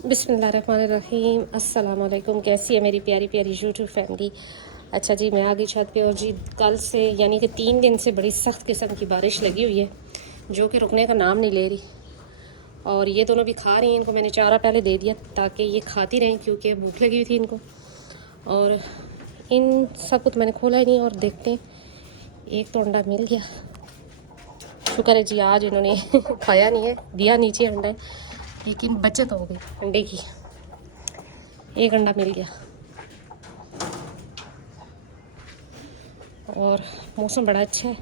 बिस्मिल्लाहिर्रहमानिर्रहीम। अस्सलाम वालेकुम। कैसी है मेरी प्यारी प्यारी यूट्यूब फैमिली। अच्छा जी, मैं आ गई छत पे और जी कल से यानी कि 3 दिन से बड़ी सख्त किस्म की बारिश लगी हुई है जो कि रुकने का नाम नहीं ले रही। और ये दोनों भी खा रही हैं। इनको मैंने चारा पहले दे दिया ताकि ये खाती रहें क्योंकि भूख लगी हुई थी इनको। और इन सब को तो मैंने खोला ही नहीं। और देखते हैं, एक तो अंडा मिल गया, शुक्र है जी आज इन्होंने खाया नहीं है, दिया नीचे अंडा है, लेकिन बचत हो गई अंडे की। एक अंडा मिल गया। और मौसम बड़ा अच्छा है,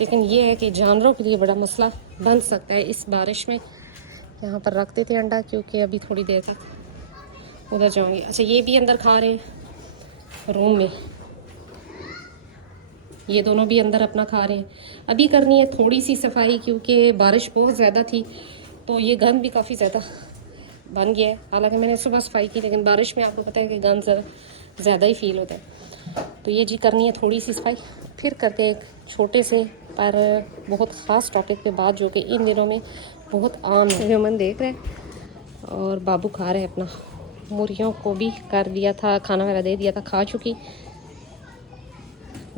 लेकिन ये है कि जानवरों के लिए बड़ा मसला बन सकता है इस बारिश में। यहाँ पर रख देते अंडा क्योंकि अभी थोड़ी देर तक उधर जाऊँगी। अच्छा, ये भी अंदर खा रहे हैं रूम में, ये दोनों भी अंदर अपना खा रहे हैं। अभी करनी है थोड़ी सी सफाई क्योंकि बारिश बहुत ज़्यादा थी तो ये गंद भी काफ़ी ज़्यादा बन गया है। हालांकि मैंने सुबह सफाई की, लेकिन बारिश में आपको पता है कि गंद ज़्यादा ही फील होता है। तो ये जी करनी है थोड़ी सी सफाई, फिर करते एक छोटे से पर बहुत ख़ास टॉपिक पे बात जो कि इन दिनों में बहुत आम है। ह्यूमन देख रहे हैं और बाबू खा रहे हैं अपना। मुर्गियों को भी कर दिया था, खाना वगैरह दे दिया था, खा चुकी।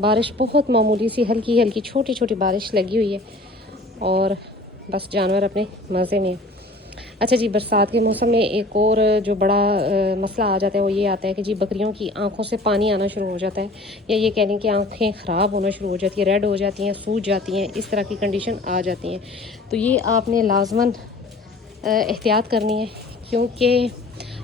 बारिश बहुत मामूली सी हल्की हल्की छोटी छोटी बारिश लगी हुई है और बस जानवर अपने मज़े में। अच्छा जी, बरसात के मौसम में एक और जो बड़ा मसला आ जाता है वो ये आता है कि जी बकरियों की आंखों से पानी आना शुरू हो जाता है, या ये कह लें कि आंखें ख़राब होना शुरू हो जाती है, रेड हो जाती हैं, सूज जाती हैं, इस तरह की कंडीशन आ जाती हैं। तो ये आपने लाजमन एहतियात करनी है क्योंकि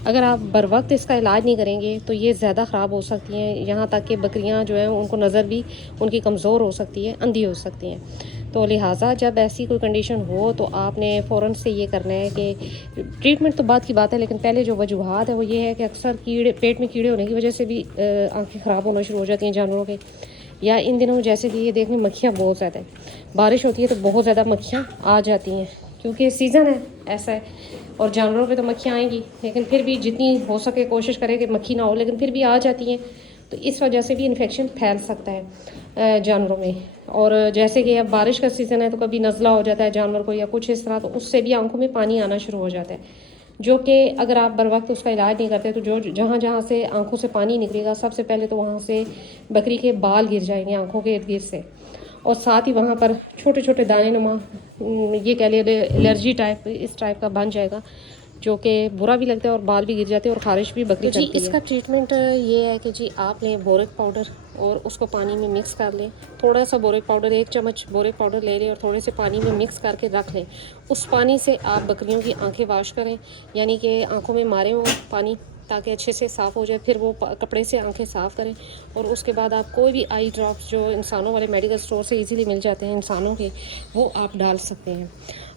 अगर आप बर वक्त इसका इलाज नहीं करेंगे तो ये ज़्यादा ख़राब हो सकती हैं। यहाँ तक कि बकरियाँ जो हैं उनको नज़र भी उनकी कमज़ोर हो सकती है, अंधी हो सकती हैं। तो लिहाजा जब ऐसी कोई कंडीशन हो तो आपने फ़ौरन से ये करना है कि ट्रीटमेंट तो बात की बात है, लेकिन पहले जो वजूहात है वो ये है कि अक्सर कीड़े, पेट में कीड़े होने की वजह से भी आँखें ख़राब होना शुरू हो जाती हैं जानवरों के। या इन दिनों जैसे कि ये देखने मक्खियाँ बहुत ज़्यादा है, बारिश होती है तो बहुत ज़्यादा मक्खियाँ आ जाती हैं क्योंकि सीज़न है ऐसा है। और जानवरों पे तो मक्खियाँ आएंगी, लेकिन फिर भी जितनी हो सके कोशिश करें कि मक्खी ना हो, लेकिन फिर भी आ जाती हैं। तो इस वजह से भी इन्फेक्शन फैल सकता है जानवरों में। और जैसे कि अब बारिश का सीज़न है तो कभी नज़ला हो जाता है जानवर को या कुछ इस तरह, तो उससे भी आंखों में पानी आना शुरू हो जाता है, जो कि अगर आप बर वक्त उसका इलाज नहीं करते तो जो जहाँ जहाँ से आंखों से पानी निकलेगा सबसे पहले तो वहाँ से बकरी के बाल गिर जाएंगे आंखों के इर्द गिर्द से। और साथ ही वहाँ पर छोटे छोटे दाने नुमा ये कह लिए एलर्जी टाइप इस टाइप का बन जाएगा, जो कि बुरा भी लगता है और बाल भी गिर जाते हैं और ख़ारिश भी बकरी करती है। इसका ट्रीटमेंट ये है कि जी आप लें बोरिक पाउडर और उसको पानी में मिक्स कर लें। थोड़ा सा बोरिक पाउडर, 1 चम्मच बोरिक पाउडर ले लें और थोड़े से पानी में मिक्स करके रख लें। उस पानी से आप बकरियों की आंखें वॉश करें, यानी कि आंखों में मारें वो पानी ताकि अच्छे से साफ़ हो जाए। फिर वो कपड़े से आंखें साफ़ करें और उसके बाद आप कोई भी आई ड्रॉप्स जो इंसानों वाले मेडिकल स्टोर से इजीली मिल जाते हैं इंसानों के, वो आप डाल सकते हैं।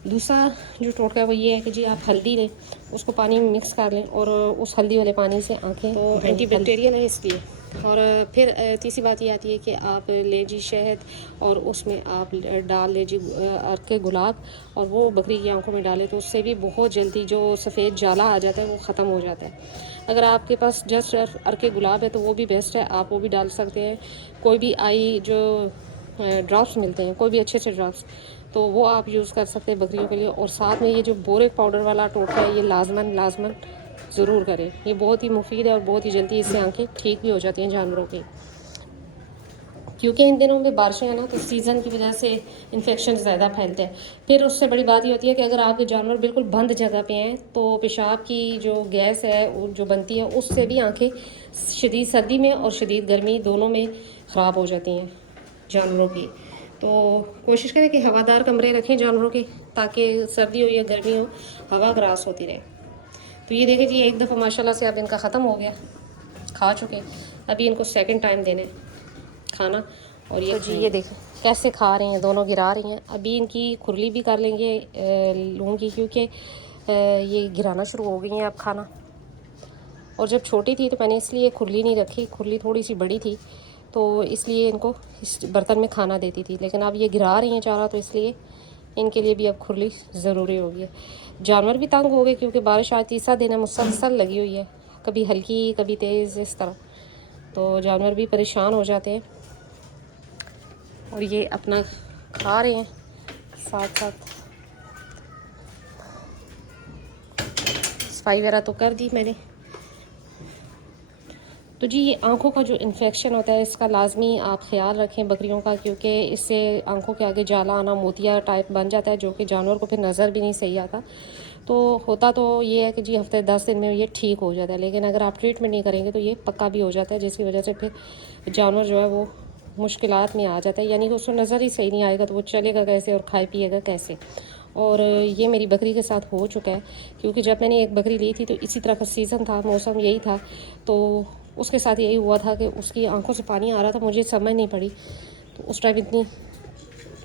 दूसरा जो टोटका है वो ये है कि जी आप हल्दी लें, उसको पानी में मिक्स कर लें और उस हल्दी वाले पानी से आंखें, तो एंटीबैक्टीरियल है इसलिए। और फिर तीसरी बात ये आती है कि आप ले जी शहद और उसमें आप डाल ले जी अर्के गुलाब, और वो बकरी की आंखों में डालें तो उससे भी बहुत जल्दी जो सफ़ेद जाला आ जाता है वो ख़त्म हो जाता है। अगर आपके पास जस्ट अर्के गुलाब है तो वो भी बेस्ट है, आप वो भी डाल सकते हैं। कोई भी आई जो ड्रॉप्स मिलते हैं, कोई भी अच्छे ड्रॉप्स, तो वो आप यूज़ कर सकते हैं बकरियों के लिए। और साथ में ये जो बोरिक पाउडर वाला टोटका है ये लाजमन ज़रूर करें, ये बहुत ही मुफीद है और बहुत ही जल्दी इससे आंखें ठीक भी हो जाती हैं जानवरों की। क्योंकि इन दिनों में बारिशें हैं ना, तो सीज़न की वजह से इन्फेक्शन ज़्यादा फैलते हैं। फिर उससे बड़ी बात ये होती है कि अगर आपके जानवर बिल्कुल बंद जगह पे हैं तो पेशाब की जो गैस है जो बनती है उससे भी आंखें शदीद सर्दी में और शदीद गर्मी दोनों में ख़राब हो जाती हैं जानवरों की। तो कोशिश करें कि हवादार कमरे रखें जानवरों के, ताकि सर्दी हो या गर्मी हो हवा ग्रास होती रहे। तो ये देखें जी, एक दफ़ा माशाल्लाह से अब इनका ख़त्म हो गया, खा चुके। अभी इनको सेकंड टाइम देने खाना। और ये तो जी ये देखें कैसे खा रहे हैं, दोनों गिरा रही हैं। अभी इनकी खुरली भी कर लेंगे लूँगी क्योंकि ये गिराना शुरू हो गई हैं अब खाना। और जब छोटी थी तो मैंने इसलिए खुरली नहीं रखी, खुरली थोड़ी सी बड़ी थी तो इसलिए इनको इस बर्तन में खाना देती थी, लेकिन अब ये गिरा रही हैं चारा तो इसलिए इनके लिए भी अब खुरली ज़रूरी हो गई है। जानवर भी तंग हो गए क्योंकि बारिश आज तीसरा दिन है, मुसलसल लगी हुई है, कभी हल्की कभी तेज़ इस तरह, तो जानवर भी परेशान हो जाते हैं। और ये अपना खा रहे हैं साथ साथ। सफाई वगैरह तो कर दी मैंने। तो जी ये आँखों का जो इन्फेक्शन होता है इसका लाजमी आप ख्याल रखें बकरियों का, क्योंकि इससे आँखों के आगे जाला आना, मोतिया टाइप बन जाता है, जो कि जानवर को फिर नज़र भी नहीं सही आता। तो होता तो ये है कि जी हफ्ते 10 दिन में ये ठीक हो जाता है, लेकिन अगर आप ट्रीटमेंट नहीं करेंगे तो ये पक्का भी हो जाता है, जिसकी वजह से फिर जानवर जो है वो मुश्किलात में आ जाता है, यानी कि उसको नज़र ही सही नहीं आएगा तो वो चलेगा कैसे और खाए पिएगा कैसे। और ये मेरी बकरी के साथ हो चुका है, क्योंकि जब मैंने एक बकरी ली थी तो इसी तरह का सीज़न था, मौसम यही था, तो उसके साथ यही हुआ था कि उसकी आंखों से पानी आ रहा था। मुझे समझ नहीं पड़ी, तो उस टाइम इतनी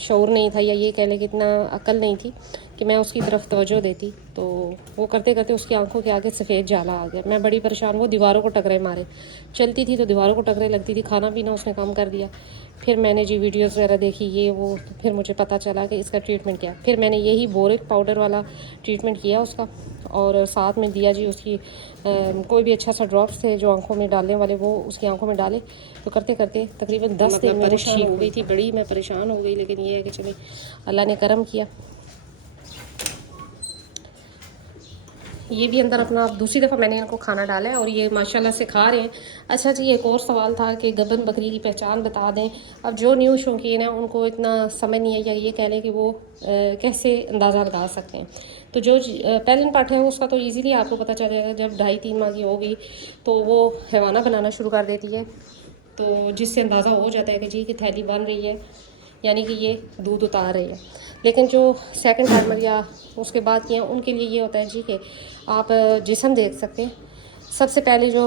शऊर नहीं था, या ये कह लें कि इतना अक्ल नहीं थी कि मैं उसकी तरफ तवज्जो देती। तो वो करते करते उसकी आंखों के आगे सफ़ेद जाला आ गया। मैं बड़ी परेशान, वो दीवारों को टकरे मारे, चलती थी तो दीवारों को टकरे लगती थी, खाना पीना उसने कम कर दिया। फिर मैंने जी वीडियोस वगैरह देखी ये वो, तो फिर मुझे पता चला कि इसका ट्रीटमेंट क्या। फिर मैंने यही बोरिक पाउडर वाला ट्रीटमेंट किया उसका, और साथ में दिया जी उसकी कोई भी अच्छा सा ड्रॉप्स थे जो आंखों में डालने वाले, वो उसकी आंखों में डाले। तो करते करते तकरीबन 10 दिन में परेशान हो गई थी, बड़ी मैं परेशान हो गई, लेकिन ये है कि चलिए अल्लाह ने करम किया। ये भी अंदर अपना दूसरी दफ़ा मैंने इनको खाना डाला है और ये माशाल्लाह से खा रहे हैं। अच्छा जी एक और सवाल था कि गबन बकरी की पहचान बता दें। अब जो न्यू शौकीन है उनको इतना समझ नहीं है, या ये कह लें कि वो कैसे अंदाज़ा लगा सकते हैं। तो जो पैलन पाठ है उसका तो ईज़िली आपको पता चल जाएगा, जब 2.5-3 माह की हो गई तो वो हैवाना बनाना शुरू कर देती है, तो जिससे अंदाज़ा हो जाता है कि जी की थैली बन रही है, यानी कि ये दूध उतार रही है। लेकिन जो सेकंड टाइमर या उसके बाद किए उनके लिए ये होता है जी कि आप जिस्म देख सकते हैं। सबसे पहले जो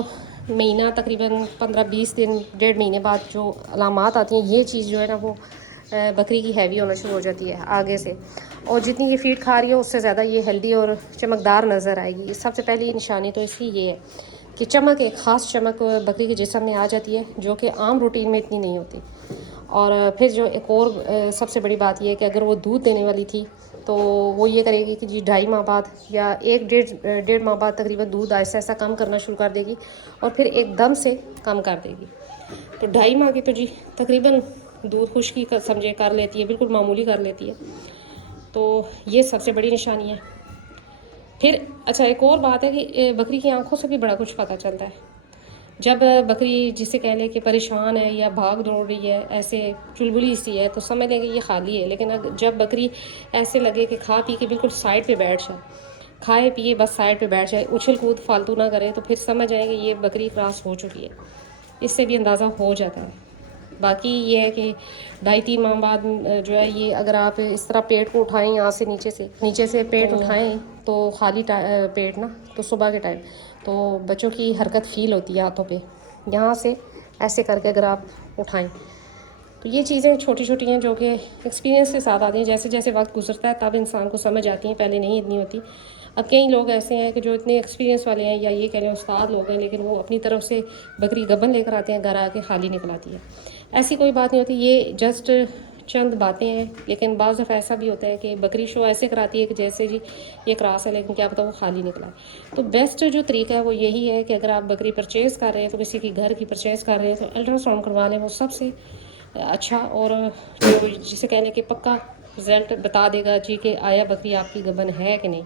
महीना तकरीबन 15-20 दिन 1.5 महीने बाद जो अलामात आती हैं, ये चीज़ जो है ना वो बकरी की हैवी होना शुरू हो जाती है आगे से, और जितनी ये फीड खा रही है उससे ज़्यादा ये हेल्दी और चमकदार नज़र आएगी। सबसे पहली निशानी तो इसकी ये है कि चमक, एक ख़ास चमक बकरी के जिस्म में आ जाती है, जो कि आम रूटीन में इतनी नहीं होती। और फिर जो एक और सबसे बड़ी बात यह है कि अगर वो दूध देने वाली थी तो वो ये करेगी कि जी 2.5 माह बाद या 1-1.5 माह बाद तकरीबन दूध ऐसा ऐसा कम करना शुरू कर देगी, और फिर एकदम से कम कर देगी। तो 2.5 माह की तो जी तकरीबन दूध खुश्की कर समझे कर लेती है, बिल्कुल मामूली कर लेती है। तो ये सबसे बड़ी निशानी है। फिर अच्छा एक और बात है कि बकरी की आंखों से भी बड़ा कुछ पता चलता है। जब बकरी जिसे कह लें कि परेशान है या भाग दौड़ रही है, ऐसे चुलबुली सी है, तो समझ लें कि ये खाली है। लेकिन अगर जब बकरी ऐसे लगे कि खा पी के बिल्कुल साइड पे बैठ जाए, खाए पिए बस साइड पे बैठ जाए, उछल कूद फालतू ना करे, तो फिर समझ जाए कि ये बकरी क्रॉस हो चुकी है। इससे भी अंदाज़ा हो जाता है। बाकी ये है कि 2.5-3 माह बाद जो है ये, अगर आप इस तरह पेट को उठाएं, यहाँ से नीचे से पेट उठाएं तो खाली पेट ना, तो सुबह के टाइम तो बच्चों की हरकत फ़ील होती है हाथों पे, यहाँ से ऐसे करके अगर आप उठाएं, तो ये चीज़ें छोटी छोटी हैं जो कि एक्सपीरियंस के साथ आती हैं। जैसे जैसे वक्त गुजरता है तब इंसान को समझ आती हैं, पहले नहीं इतनी होती। अब कई लोग ऐसे हैं कि जो इतने एक्सपीरियंस वाले हैं, या ये कह लें उस्ताद लोग हैं, लेकिन वो अपनी तरफ से बकरी गबन लेकर आते हैं, घर आके खाली निकलाती है। ऐसी कोई बात नहीं होती, ये जस्ट चंद बातें हैं। लेकिन बाज़ दफ़ा ऐसा भी होता है कि बकरी शो ऐसे कराती है कि जैसे जी ये क्रॉस है, लेकिन क्या पता वो खाली निकला है। तो बेस्ट जो तरीका है वो यही है कि अगर आप बकरी परचेज़ कर रहे हैं, तो किसी की घर की परचेज़ कर रहे हैं, तो अल्ट्रासाउंड करवा लें, वो सबसे अच्छा, और जो जिसे कहने कि पक्का रिज़ल्ट बता देगा जी कि आया बकरी आपकी गबन है कि नहीं।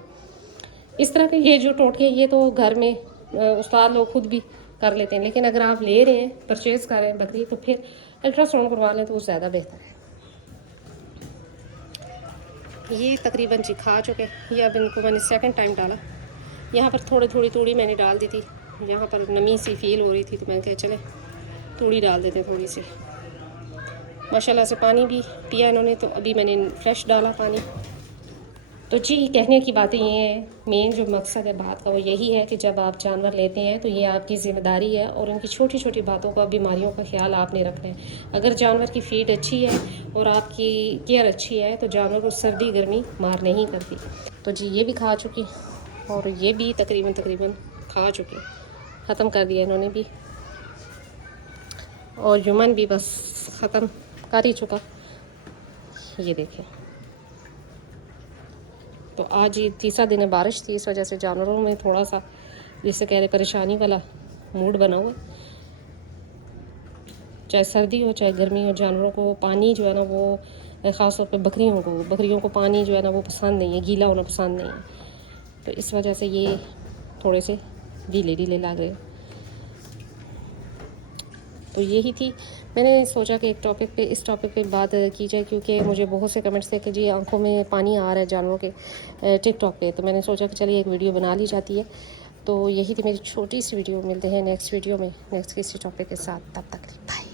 इस तरह के ये जो टोटके, ये तो घर में उस्ताद लोग खुद भी कर लेते हैं, लेकिन अगर आप ले रहे हैं, परचेज़ कर रहे हैं बकरी, तो फिर अल्ट्रासाउंड करवा लें तो वो ज़्यादा बेहतर है। ये तकरीबन जी खा चुके, ये अब इनको मैंने सेकंड टाइम डाला। यहाँ पर थोड़ी थोड़ी तूड़ी मैंने डाल दी थी, यहाँ पर नमी सी फील हो रही थी, तो मैंने कहा चले तूड़ी डाल देते थोड़ी सी। माशाल्लाह से पानी भी पिया इन्होंने, तो अभी मैंने फ्रेश डाला पानी। तो जी कहने की बातें ये हैं, मेन जो मकसद है बात का वो यही है कि जब आप जानवर लेते हैं तो ये आपकी ज़िम्मेदारी है, और उनकी छोटी छोटी बातों का, बीमारियों का ख्याल आपने रखना है। अगर जानवर की फीड अच्छी है और आपकी केयर अच्छी है तो जानवर को सर्दी गर्मी मार नहीं करती। तो जी ये भी खा चुकी, और ये भी तकरीबन खा चुके, ख़त्म कर दिया इन्होंने भी, और युमन भी बस ख़त्म कर ही चुका। ये देखें, तो आज ये तीसरा दिन है, बारिश थी, इस वजह से जानवरों में थोड़ा सा जिसे कह रहे परेशानी वाला मूड बना हुआ। चाहे सर्दी हो चाहे गर्मी हो, जानवरों को पानी जो है ना वो, ख़ास तौर पे बकरियों को पानी जो है ना वो पसंद नहीं है, गीला होना पसंद नहीं है। तो इस वजह से ये थोड़े से ढीले ढीले लग रहे हैं। तो यही थी, मैंने सोचा कि इस टॉपिक पे बात की जाए, क्योंकि मुझे बहुत से कमेंट्स थे कि जी आंखों में पानी आ रहा है जानवरों के टिकटॉक पे। तो मैंने सोचा कि चलिए एक वीडियो बना ली जाती है। तो यही थी मेरी छोटी सी वीडियो। मिलते हैं नेक्स्ट वीडियो में नेक्स्ट किसी टॉपिक के साथ, तब तक बाय।